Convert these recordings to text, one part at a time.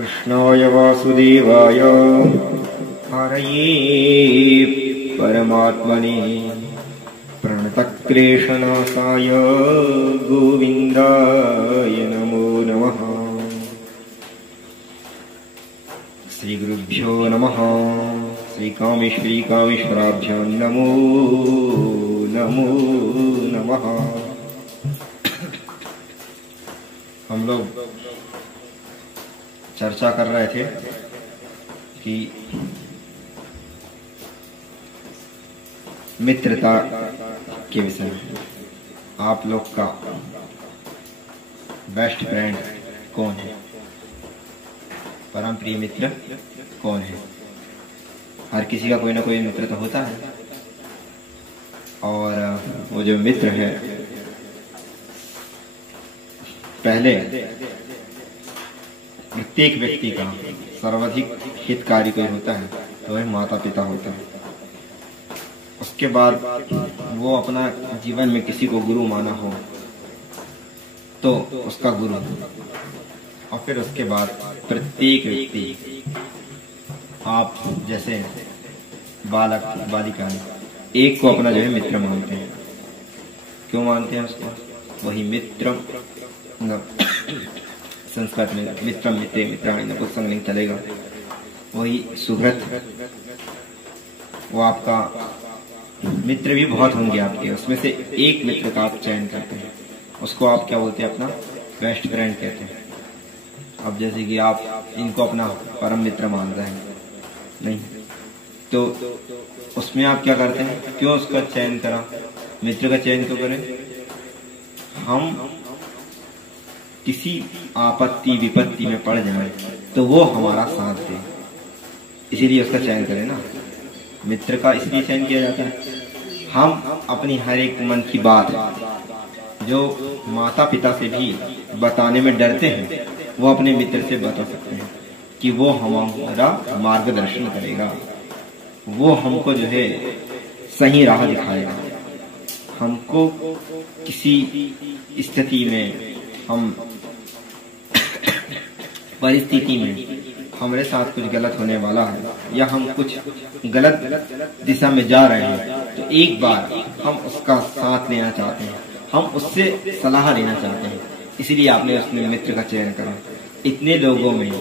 कृष्णाय वासुदेवाय हरये परमात्मने प्रणतक्लेशनाशाय गोविन्दाय नमो नमः। श्रीगुरुभ्यो नमः। श्रीकामेश्वरी कामेश्वराभ्यां नमो नमो नमः। हम लोग चर्चा कर रहे थे कि मित्रता के विषय में आप लोग का बेस्ट फ्रेंड कौन है, परम प्रिय मित्र कौन है। हर किसी का कोई ना कोई मित्र तो होता है, और वो जो मित्र है पहले प्रत्येक व्यक्ति का सर्वाधिक हितकारी कोई होता है तो वह माता पिता होता है। उसके बाद वो अपना जीवन में किसी को गुरु माना हो तो उसका गुरु, और फिर उसके बाद प्रत्येक व्यक्ति, आप जैसे बालक बालिकाएं एक को अपना जो है मित्र मानते हैं। क्यों मानते हैं उसको? वही मित्र, संस्कृत में मित्रम मित्रे मित्राणि नपुंसक नहीं चलेगा। वही सुहृत, वो आपका मित्र भी बहुत होंगे आपके, उसमें से एक मित्र का आप चयन करते हैं, उसको आप क्या बोलते हैं? अपना बेस्ट फ्रेंड कहते हैं। अब जैसे कि आप इनको अपना परम मित्र मान रहे हैं, नहीं तो उसमें आप क्या करते हैं? क्यों उसका चयन करा? मित्र का चयन क्यों करें? हम किसी आपत्ति विपत्ति में पड़ जाए तो वो हमारा साथ दे, इसीलिए उसका चयन करें ना। मित्र का इसलिए चयन किया जाता है, हम अपनी हर एक मन की बात जो माता पिता से भी बताने में डरते हैं वो अपने मित्र से बता सकते हैं कि वो हमारा मार्गदर्शन करेगा, वो हमको जो है सही राह दिखाएगा। हमको किसी स्थिति में, हम परिस्थिति में हमारे साथ कुछ गलत होने वाला है या हम कुछ गलत दिशा में जा रहे हैं तो एक बार हम उसका साथ लेना चाहते हैं, हम उससे सलाह लेना चाहते हैं, इसलिए आपने उसमें मित्र का चयन करा। इतने लोगों में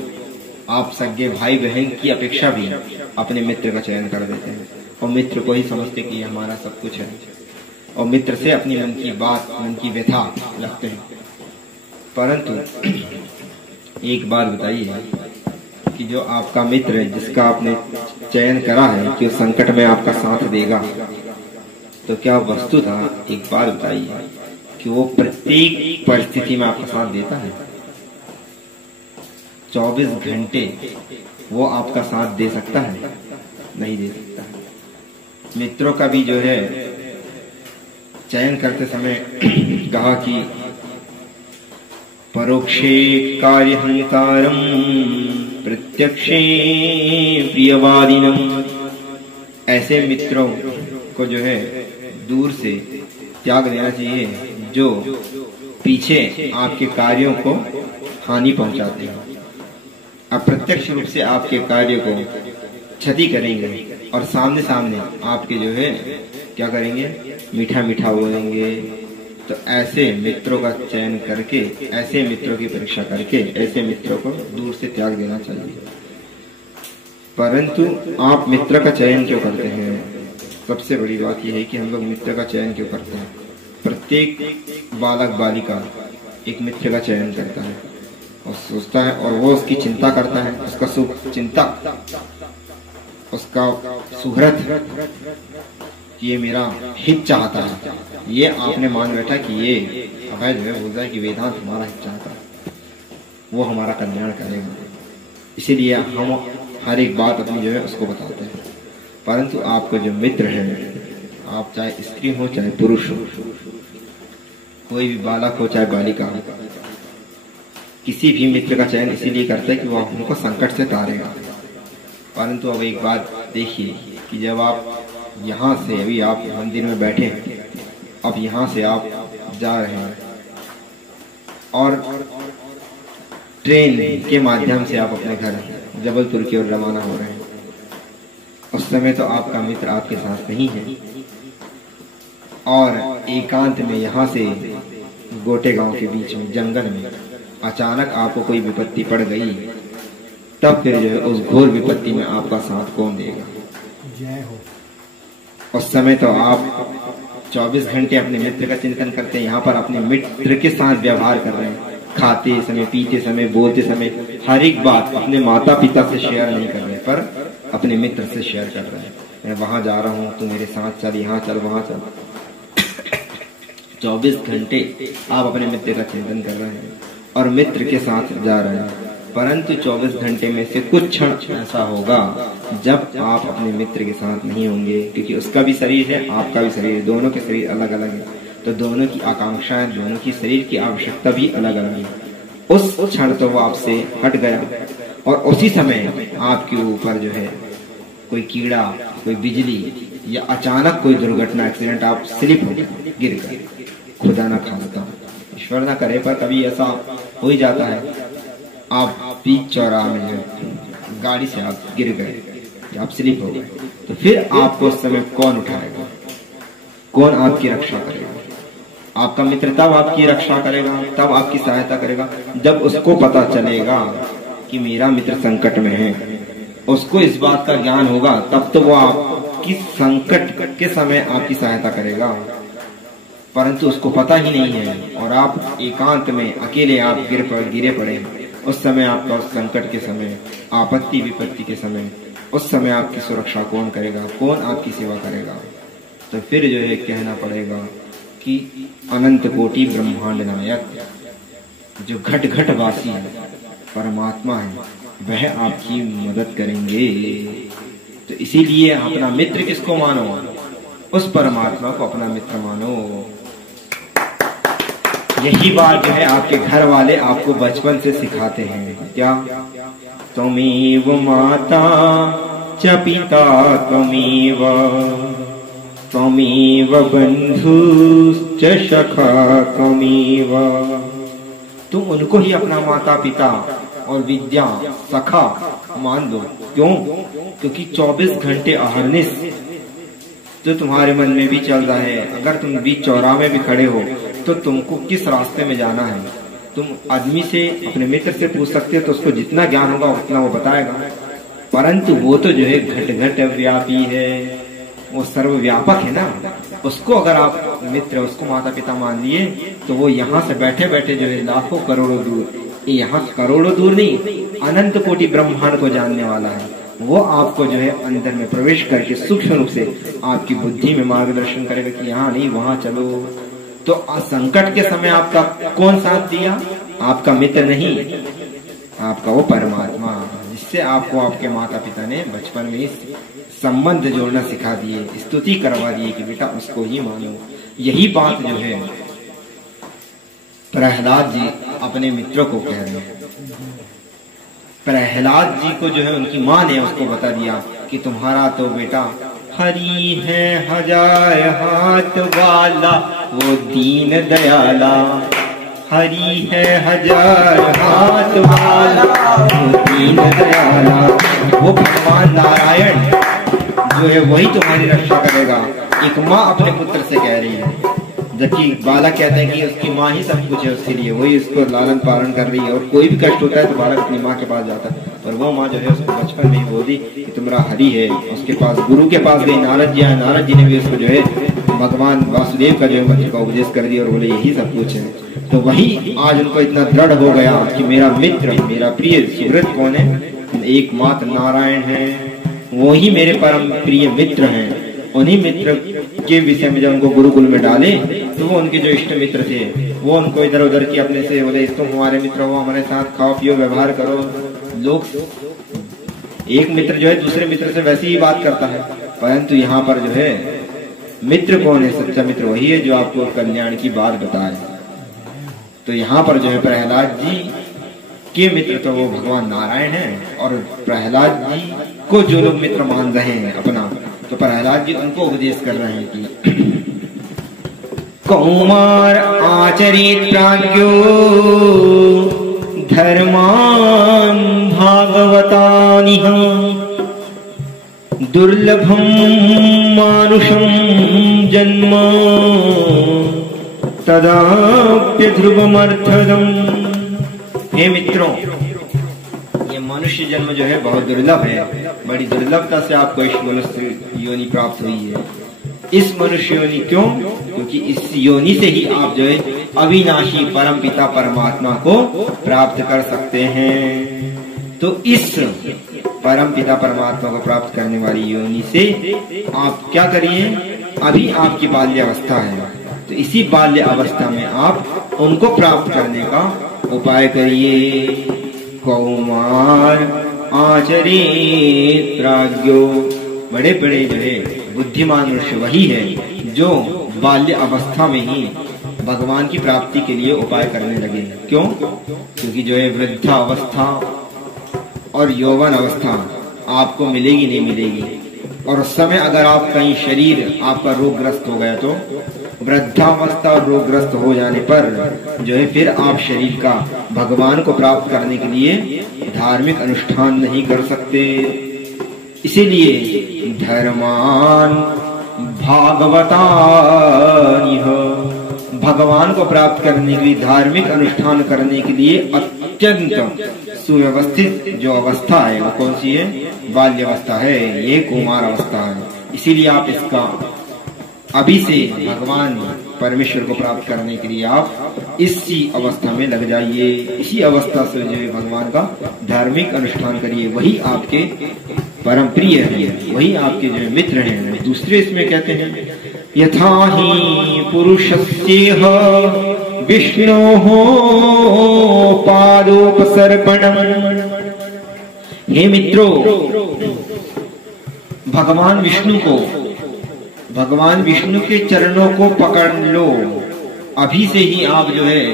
आप सगे भाई बहन की अपेक्षा भी अपने मित्र का चयन कर देते हैं और मित्र को ही समझते कि हमारा सब कुछ है, और मित्र से अपनी मन की बात, मन की व्यथा रखते हैं। परंतु एक बात बताइए कि जो आपका मित्र है, जिसका आपने चयन करा है कि वो संकट में आपका साथ देगा, तो क्या वस्तु था, एक बात बताइए कि वो प्रत्येक परिस्थिति में आपका साथ देता है? 24 घंटे वो आपका साथ दे सकता है? नहीं दे सकता है। मित्रों का भी जो है चयन करते समय कहा कि परोक्षे कार्यहंकारम प्रत्यक्षे प्रियवादिनम। ऐसे मित्रों को जो है दूर से त्याग देना चाहिए जो पीछे आपके कार्यों को हानि पहुंचाते हैं, अप्रत्यक्ष रूप से आपके कार्य को क्षति करेंगे और सामने सामने आपके जो है क्या करेंगे? मीठा मीठा बोलेंगे। तो ऐसे मित्रों का चयन करके, ऐसे मित्रों की परीक्षा करके ऐसे मित्रों को दूर से त्याग देना चाहिए। परंतु आप मित्र का चयन क्यों करते हैं? सबसे बड़ी बात यह है कि हम लोग मित्र का चयन क्यों करते हैं। प्रत्येक बालक बालिका एक मित्र का चयन करता है और सोचता है, और वो उसकी चिंता करता है, उसका सुख चिंता, उसका सुहृद, ये मेरा हित चाहता है। ये आपने मान बैठा कि ये अभय जो है बोलता है कि वेदांत हमारा हित चाहता है, वो हमारा कल्याण करेगा, इसीलिए हम हर एक बात अपनी जो है उसको बताते हैं। परंतु आपको जो मित्र है, आप चाहे स्त्री हो चाहे पुरुष हो, कोई भी बालक हो चाहे बालिका हो, किसी भी मित्र का चयन इसीलिए करता है कि वो हमको संकट से तारेगा। परंतु अब एक बात देखिए कि जब आप यहाँ से, अभी आप मंदिर में बैठे हैं, अब यहाँ से आप जा रहे हैं और ट्रेन के माध्यम से आप अपने घर जबलपुर की ओर रवाना हो रहे हैं। उस समय तो आपका मित्र आपके साथ नहीं है और एकांत में यहाँ से गोटे गांव के बीच में जंगल में अचानक आपको कोई विपत्ति पड़ गई, तब फिर जो है उस घोर विपत्ति में आपका साथ कौन देगा? जय हो। उस समय तो आप 24 घंटे अपने मित्र का चिंतन करते हैं, यहाँ पर अपने मित्र के साथ व्यवहार कर रहे हैं, खाते समय, पीते समय, बोलते समय, हर एक बात अपने माता पिता से शेयर नहीं कर रहे पर अपने मित्र से शेयर कर रहे हैं। मैं वहां जा रहा हूँ, तू मेरे साथ चल, यहाँ चल, वहां चल। 24 घंटे आप अपने मित्र का चिंतन कर रहे हैं और मित्र के साथ जा रहे हैं, परंतु 24 घंटे में से कुछ क्षण ऐसा होगा जब आप अपने मित्र के साथ नहीं होंगे, क्योंकि उसका भी शरीर है, आपका भी शरीर है, दोनों के शरीर अलग अलग है, तो दोनों की आकांक्षाएं, दोनों की शरीर की आवश्यकता भी अलग अलग है। उस क्षण तो वो आपसे हट गया और उसी समय आपके ऊपर जो है कोई कीड़ा, कोई बिजली या अचानक कोई दुर्घटना, एक्सीडेंट, आप स्लिप हो गए, गिर गए, खुदा ना खास्ता, ईश्वर ना करे, पर कभी ऐसा हो ही जाता है। आप बीच चौराहे में गाड़ी से आप गिर गए, आप स्लिप हो गए, तो फिर आपको उस समय कौन उठाएगा? कौन आपकी रक्षा करेगा? आपका मित्र तब आपकी रक्षा करेगा, तब आपकी सहायता करेगा जब उसको पता चलेगा कि मेरा मित्र संकट में है। उसको इस बात का ज्ञान होगा, तब तो वो आपकी संकट के समय आपकी सहायता करेगा, परंतु उसको पता ही नहीं है और आप एकांत में अकेले आप गिरे पड़े। उस समय आपका, उस संकट के समय, आपत्ति विपत्ति के समय, उस समय आपकी सुरक्षा कौन करेगा? कौन आपकी सेवा करेगा? तो फिर जो है कहना पड़ेगा कि अनंत कोटि ब्रह्मांड नायक, जो घट घट वासी है, परमात्मा है, वह आपकी मदद करेंगे। तो इसीलिए अपना मित्र किसको मानो? उस परमात्मा को अपना मित्र मानो। यही बात जो है आपके घर वाले आपको बचपन से सिखाते हैं। क्या? त्वमेव माता च पिता त्वमेव, त्वमेव बंधुश्च सखा त्वमेव। तुम उनको ही अपना माता पिता और विद्या सखा मान दो। क्यों? क्योंकि 24 घंटे अहर्निश जो तुम्हारे मन में भी चल रहा है, अगर तुम बीच चौराहे में भी खड़े हो तो तुमको किस रास्ते में जाना है, तुम आदमी से, अपने मित्र से पूछ सकते हो, तो उसको जितना ज्ञान होगा उतना वो बताएगा, परंतु वो तो जो है घट घट व्यापी है, वो सर्वव्यापक है ना। उसको अगर आप मित्र, उसको माता पिता मान लिए, तो वो यहाँ से बैठे बैठे जो है लाखों करोड़ों दूर, यहाँ करोड़ों दूर नहीं, अनंत कोटि ब्रह्मांड को जानने वाला है। वो आपको जो है अंदर में प्रवेश करके सूक्ष्म रूप से आपकी बुद्धि में मार्गदर्शन करेगा कि यहाँ नहीं, वहां चलो। तो संकट के समय आपका कौन साथ दिया? आपका मित्र नहीं, आपका वो परमात्मा, जिससे आपको आपके माता पिता ने बचपन में संबंध जोड़ना सिखा दिए, स्तुति करवा दिए कि बेटा उसको ही मानो। यही बात जो है प्रहलाद जी अपने मित्रों को कह रहे हैं। प्रहलाद जी को जो है उनकी माँ ने उसको बता दिया कि तुम्हारा तो बेटा हरि है हजार हाथ वाला, वो दीन दयाला। हरि है हजार हाथ वाला, वो दीन दयाला। वो भगवान नारायण जो है वही तुम्हारी रक्षा करेगा। एक माँ अपने पुत्र से कह रही है, जबकि बालक कहते हैं कि उसकी माँ ही सब कुछ है उसके लिए, वही उसको लालन पालन कर रही है, और कोई भी कष्ट होता है तो बालक अपनी माँ के पास जाता है। पर वो माँ जो है उसको बचपन में ही बोली कि तुम्हारा हरि है। उसके पास, गुरु के पास गई, नारद जी आए, नारद जी ने भी उसको जो है भगवान वासुदेव का जो है मंत्र का उपदेश कर दिया और बोले यही सब कुछ है। तो वही आज उनको इतना दृढ़ हो गया कि मेरा मित्र, मेरा प्रिय सुहृद कौन है? एकमात्र नारायण है, वो ही मेरे परम प्रिय मित्र हैं। उन्हीं मित्र के विषय में जब उनको गुरुकुल में डाले तो वो उनके जो इष्ट मित्र थे वो उनको इधर उधर की अपने से बोले, तुम हमारे मित्र हो, हमारे साथ खाओ पियो व्यवहार करो। लोग, एक मित्र जो है दूसरे मित्र से वैसी ही बात करता है, परंतु यहाँ पर जो है मित्र कौन है? सच्चा मित्र वही है जो आपको कल्याण की बात बताए। तो यहाँ पर जो है प्रहलाद जी के मित्र तो वो भगवान नारायण है, और प्रहलाद जी को जो लोग मित्र मान रहे हैं अपना, तो प्रहलाद जी उनको उपदेश कर रहे हैं कि कौमार आचरित प्राज्ञो धर्मान् भागवतानिह दुर्लभं मानुषं जन्म तदाप्य ध्रुवमर्थदम्। हे मित्रों, ये मनुष्य जन्म जो है बहुत दुर्लभ है। बड़ी दुर्लभता से आपको इस मनुष्य योनि प्राप्त हुई है। इस मनुष्य योनि क्यों? क्योंकि इस योनि से ही आप जो है अविनाशी परम पिता परमात्मा को प्राप्त कर सकते हैं। तो इस परम पिता परमात्मा को प्राप्त करने वाली योनि से आप क्या करिए? अभी आपकी बाल्य अवस्था है, तो इसी बाल्य अवस्था में आप उनको प्राप्त करने का उपाय करिए। कौमार आचरेत प्राज्ञो, बड़े बड़े जो है बुद्धिमान मनुष्य वही है जो बाल्य अवस्था में ही भगवान की प्राप्ति के लिए उपाय करने लगे। क्यों? क्योंकि जो है वृद्धा अवस्था और यौवन अवस्था आपको मिलेगी नहीं मिलेगी, और उस समय अगर आप कहीं शरीर आपका रोगग्रस्त हो गया तो वृद्धावस्था और रोगग्रस्त हो जाने पर जो है फिर आप शरीर का भगवान को प्राप्त करने के लिए धार्मिक अनुष्ठान नहीं कर सकते। इसीलिए धर्मान भागवतानिह, भगवान को प्राप्त करने के लिए धार्मिक अनुष्ठान करने के लिए अत्यंत सुव्यवस्थित जो अवस्था है वो कौन सी है? बाल्य अवस्था है, ये कुमार अवस्था है। इसीलिए आप इसका अभी से भगवान परमेश्वर को प्राप्त करने के लिए आप इसी अवस्था में लग जाइए। इसी अवस्था से जो है भगवान का धार्मिक अनुष्ठान करिए, वही आपके परम प्रिय है, वही आपके जो है मित्र हैं। दूसरे इसमें कहते हैं यथा ही पुरुषस्येह विष्णोः पादोपसर्पणम्। हे मित्रों, भगवान विष्णु के चरणों को पकड़ लो। अभी से ही आप जो है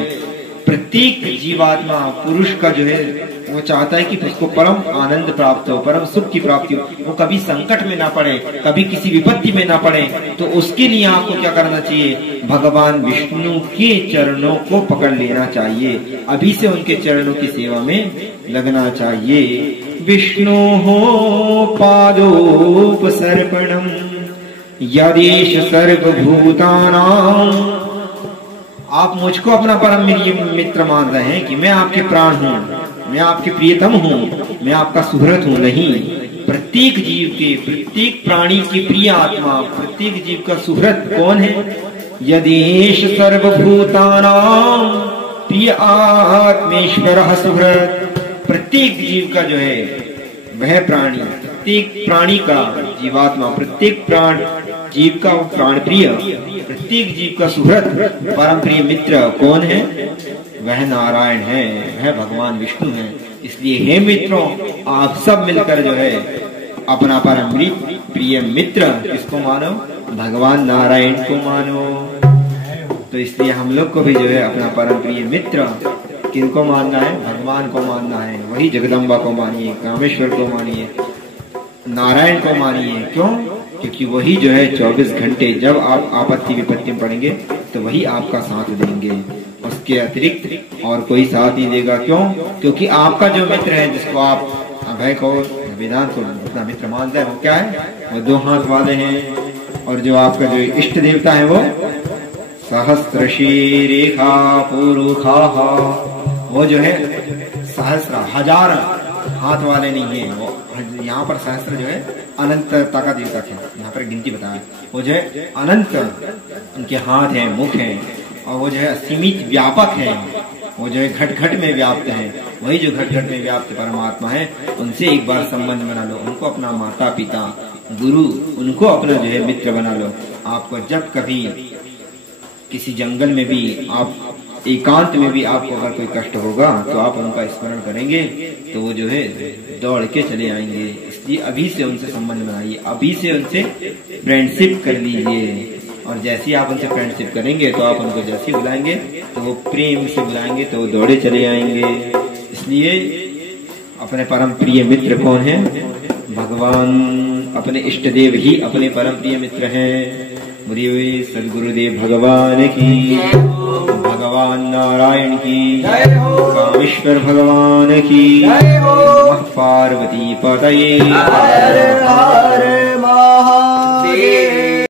प्रत्येक जीवात्मा पुरुष का जो है वो चाहता है कि उसको परम आनंद प्राप्त हो, परम सुख की प्राप्ति हो, वो कभी संकट में ना पड़े, कभी किसी विपत्ति में ना पड़े। तो उसके लिए आपको क्या करना चाहिए? भगवान विष्णु के चरणों को पकड़ लेना चाहिए। अभी से उनके चरणों की सेवा में लगना चाहिए। विष्णु हो पादोपसर्पणम् यदेश सर्वभूतानां। आप मुझको अपना परम मित्र मान रहे हैं कि मैं आपके प्राण हूँ, मैं आपके प्रियतम हूँ, मैं आपका सुहृद हूँ। नहीं, प्रत्येक जीव के, प्रत्येक प्राणी की प्रिय आत्मा, प्रत्येक जीव का सुहृद कौन है? यदेश सर्वभूतानां प्रिय आत्मेश्वर सुहृद। प्रत्येक जीव का जो है वह प्राणी, प्रत्येक प्राणी का जीवात्मा, प्रत्येक प्राण जीव का प्राण प्रिय, प्रत्येक जीव का सुहृद परम प्रिय मित्र कौन है? वह नारायण है, वह भगवान विष्णु है। इसलिए हे मित्रों, आप सब मिलकर जो है अपना परम प्रिय मित्र किसको मानो? भगवान नारायण को मानो। तो इसलिए हम लोग को भी जो है अपना परम प्रिय मित्र किनको मानना है? भगवान को मानना है। वही जगदम्बा को मानिए, कामेश्वर को मानिए, नारायण को मानिए। क्यों? क्योंकि वही जो है 24 घंटे जब आप आपत्ति विपत्ति में पड़ेंगे तो वही आपका साथ देंगे, उसके अतिरिक्त और कोई साथ नहीं देगा। क्यों? क्योंकि आपका जो मित्र है, जिसको आप अभय को, वेदांत को अपना मित्र मानते हैं, वो क्या है? वो 2 हाथ वाले हैं। और जो आपका जो इष्ट देवता है वो सहस्रशीरेखा पुरुषाः, वो जो है सहस्र, 1000 हाथ वाले नहीं है। वो यहाँ पर सहस्र जो है अनंतता का देवता है, यहाँ पर गिनती बताया। वो जो है अनंत उनके हाथ हैं, मुख हैं, और वो जो है सीमित व्यापक है। वो जो है घट घट में व्याप्त है। वही जो घट घट में व्याप्त परमात्मा है, उनसे एक बार संबंध बना लो। उनको अपना माता पिता गुरु, उनको अपना जो है मित्र बना लो। आपको जब कभी किसी जंगल में भी, आप एकांत में भी आपको अगर कोई कष्ट होगा तो आप उनका स्मरण करेंगे तो वो जो है दौड़ के चले आएंगे। इसलिए अभी से उनसे संबंध बनाइए, अभी से उनसे फ्रेंडशिप कर लीजिए। और जैसे ही आप उनसे फ्रेंडशिप करेंगे तो आप उनको जैसे ही बुलाएंगे तो वो प्रेम से बुलाएंगे तो वो दौड़े चले आएंगे। इसलिए अपने परम प्रिय मित्र कौन है? भगवान, अपने इष्ट देव ही अपने परम प्रिय मित्र हैं। बोलिए सद्गुरुदेव भगवान की, भगवान नारायण की, कामेश्वर भगवान की, पार्वती पतये।